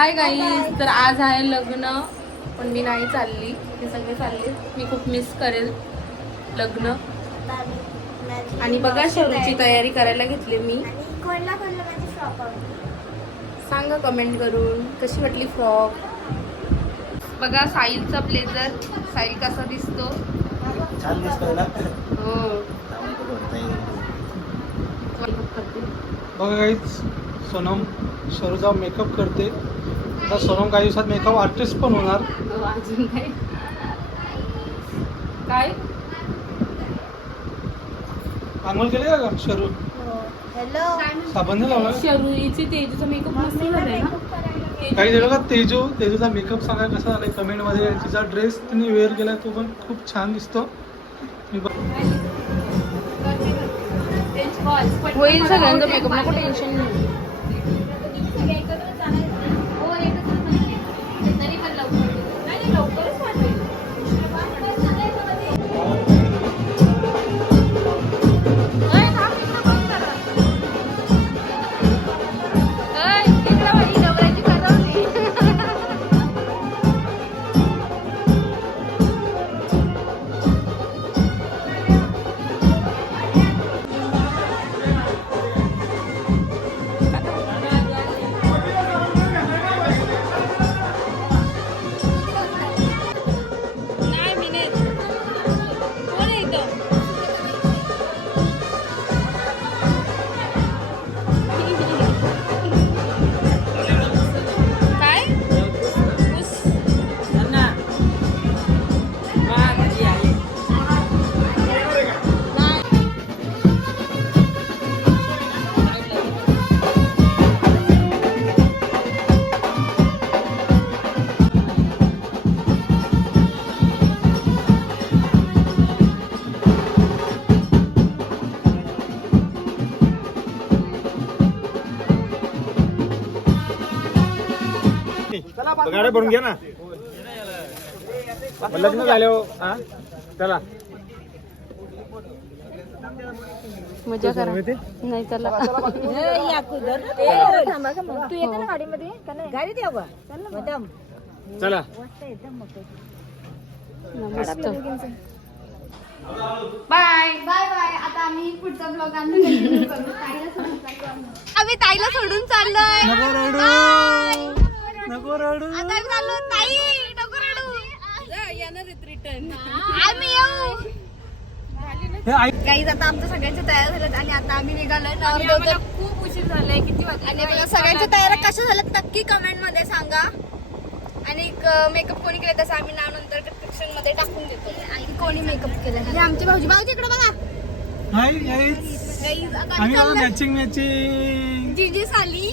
Hi guys, तर आज आहे लग्न पण मी नाही चालली. हे सगळे चालले. मी खूप मिस करेल लग्न. आणि बघा शरूची तयारी करायला घेतली मी. सांगा कमेंट करून कशी वाटली फ्रॉक. बघा साहिलचा ब्लेझर. साहिल कसा दिसतो? छान दिसतोय ना. हो. बघा काहीच सोनम शरूचा मेकअप करते. आता सोनम काही दिवसात मेकअप आर्टिस्ट पण होणार. हो, अजून काय आंघोळ केली का शरू? साबण नाही लावला? शरूची तेजूचा मेकअप मस्त झालाय ना. काही दिलं का तेजूचा मेकअप सांगा कसा झालाय कमेंट मध्ये. तिचा ड्रेस तिने वेअर केलाय तो पण खूप छान दिसतो. होईल सगळ्यांचा मेकअप, नको टेन्शन नाही. गाड्या भरून घ्या ना. लग्न झाल्यावर हा चला मजा करा. नाही चला. तू येते ना गाडीमध्ये गाडीत या मॅडम. चला. मस्त. Bye bye bye. आता आम्ही पुढचा ब्लॉग आम्ही ताईला सोडून चाललोय. नको रडू, नको रडू. आता आम्ही चाललो. ताई नको रडू. रिटर्न. आम्ही येऊ. गाईज आता आमच्या सगळ्यांच्या तयार झाल्यात आणि आता आम्ही निघालोय. खूप उशीर झालाय. किती वाजले? आणि मला सगळ्यांच्या तयाऱ्या कशा झाल्यात नक्की कमेंट मध्ये सांगा. आणि मेकअप कोणी केलं तसं आम्ही नाव नंतर डिस्क्रिप्शन मध्ये टाकून देतो. आणि कोणी मेकअप केलं हे आमचे भाऊजी इकडे बघा. हाय गाईज, गाईज आता आम्ही चाललोय. मॅचिंग जीजी साली.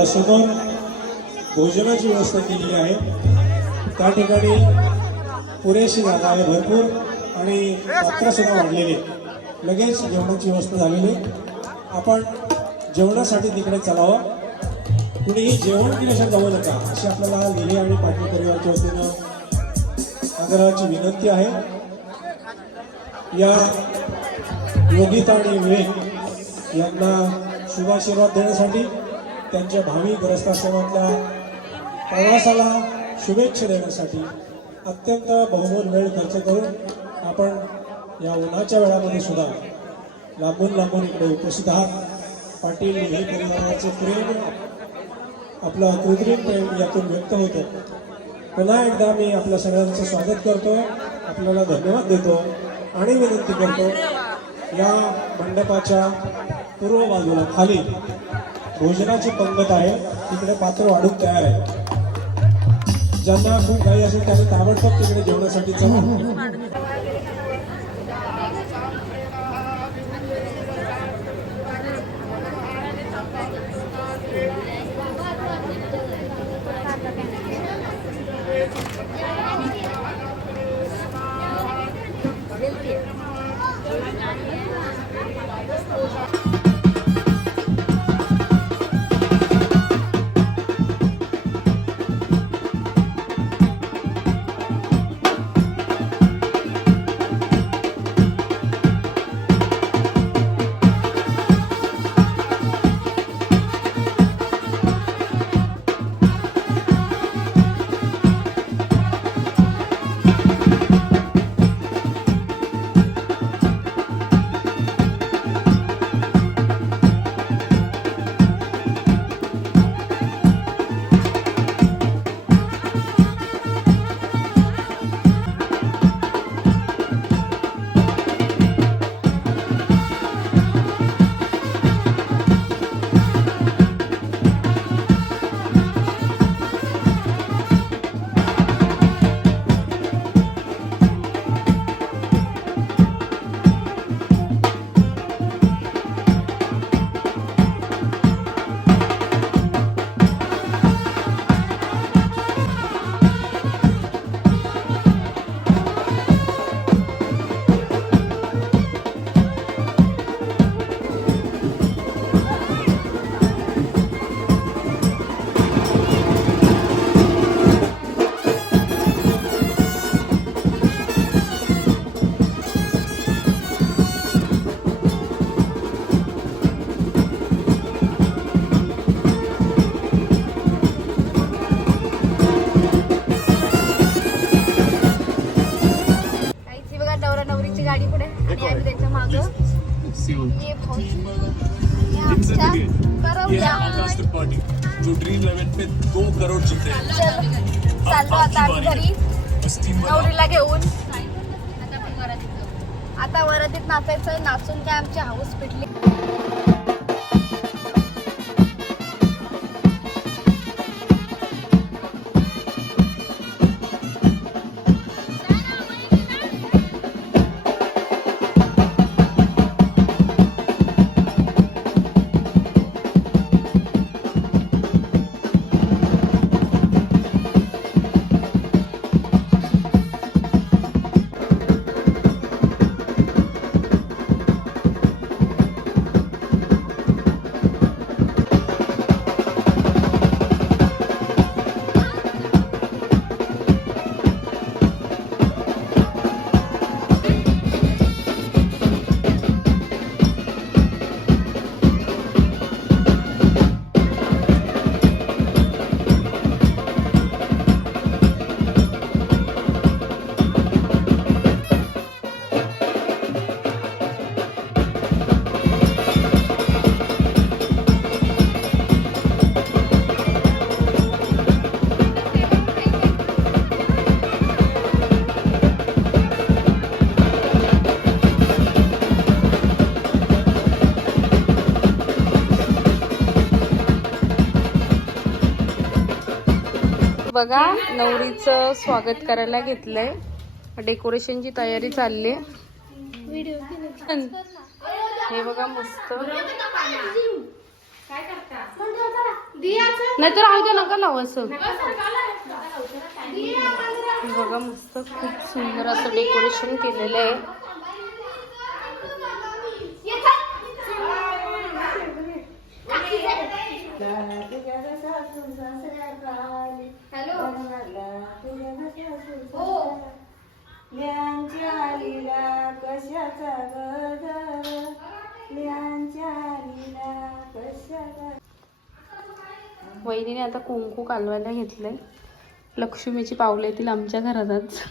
दारासमोर भोजनाची व्यवस्था केलेली आहे. त्या ठिकाणी पुरेशी जागा आहे भरपूर आणि पात्र सुद्धा वाढलेले. लगेच जेवणाची व्यवस्था झालेली. आपण जेवणासाठी तिकडे चलावं. कुणीही जेवण केल्याशिवाय जाऊ नका अशी आपल्याला लिहिले आणि पाटील परिवाराच्या वतीनं आदराची विनंती आहे. या योगिता आणि विवेक यांना शुभाशीर्वाद देण्यासाठी त्यांच्या भावी ग्रस्ताश्रमातल्या प्रवासाला शुभेच्छा देण्यासाठी अत्यंत बहुमोल वेळ खर्च करून आपण या उन्हाच्या वेळामध्ये सुद्धा लांबून लांबून इकडे उपस्थित आहात. पाटील हे परिवाराचे प्रेम आपलं कृत्रिम प्रेम यातून व्यक्त होतं. पुन्हा एकदा मी आपल्या सगळ्यांचं स्वागत करतो, आपल्याला धन्यवाद देतो आणि विनंती करतो या मंडपाच्या पूर्व बाजूला खाली भोजनाची पंगत आहे, तिकडे पात्र वाढून तयार आहे. ज्यांना खूप घाई असेल त्यांनी ताबडतोब तिकडे जेवणासाठी चला. गाडी पुढे आणि आम्ही त्याच्या मागं ये फौजी आणि आमच्या करवल्या जो ड्रीम 11 पे 2 करोड़ जीते चाललो आता आम्ही घरी नवरीला घेऊन. आता वरातीत नाचायचं, नाचून काय आमची हाऊस पिटली. बघा नवरीचं स्वागत करायला घेतलंय, डेकोरेशनची तयारी चालली. हे बघा मस्त नाही तर राहू दे नका लावू असं. बघा मस्त खूप सुंदर असं डेकोरेशन केलेलं आहे. वहिनीने आता कुंकू कालवायला घेतलंय. लक्ष्मीची पावलं येतील आमच्या घरातच.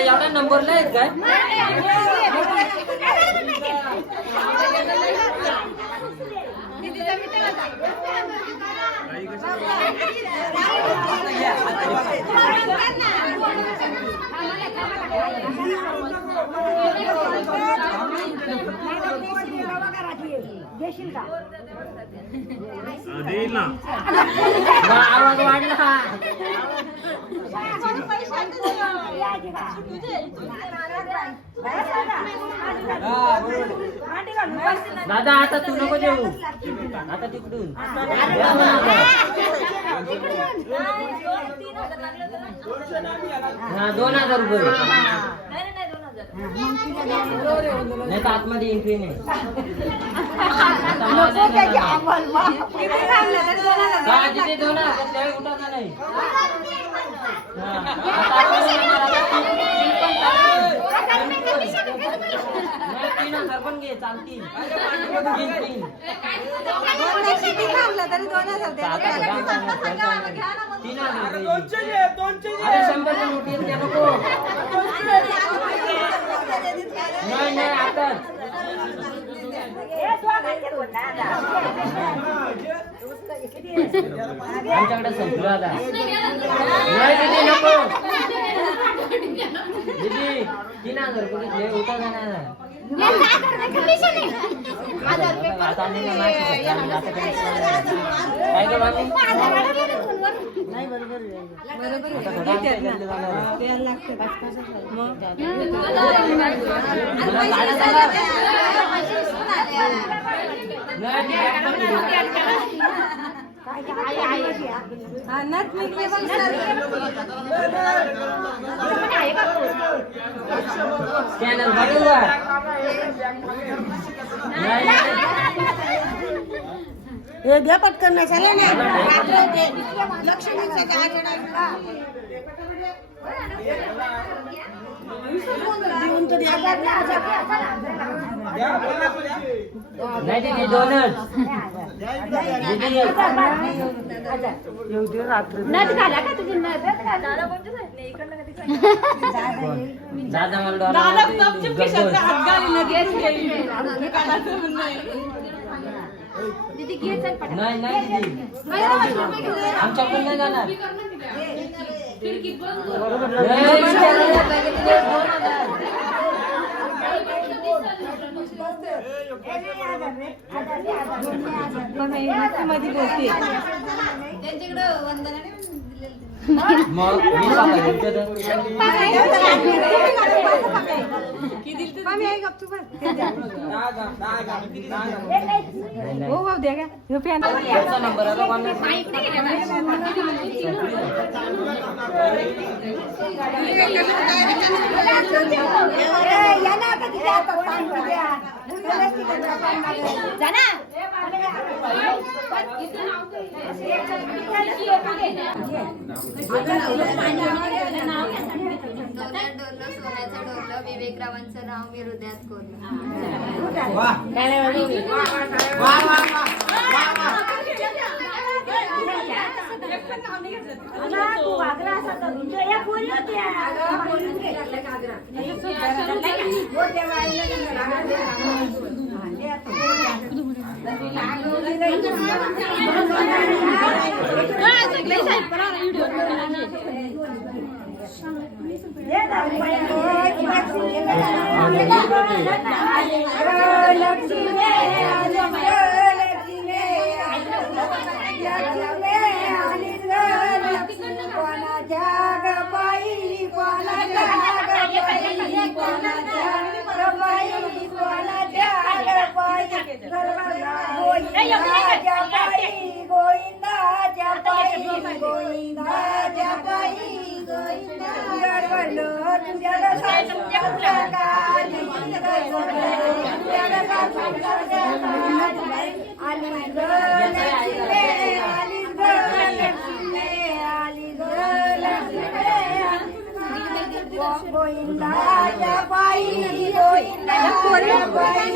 एवढा नंबरला आहेत काय? आवाज वाढला. दादा आता तू नको जेवू, आता तिकडून हा 2000 रुपये. नाही तर आतमध्ये एंट्री नाही. तिथे 2000 उठायचा नाही. ना सरपण घे चालतील. तीन. तीन अरे 100 नोटी आहेत, त्या नको. नाही आता आमच्याकडे संपलं आता. नाही दीदी नको. दीदी 3000 रुपये उठा जाणार. आता आम्ही ना माहिती शकता. आता काय करू आम्ही? नाही बरोबर आहे. स्कॅनर बघूया. हे घ्या पटकन नसाला ना लक्ष देऊन तरी नाही दीदी दोनच. दादा मला नाही नाही दीदी आमच्याकडून नाही जाणार. मग नंबर सोन्याचं डोरलं विवेकरावांचं नाव मी हृदयात कोरलं. गोविंदाच्या पायी गोविंदाच्या पायी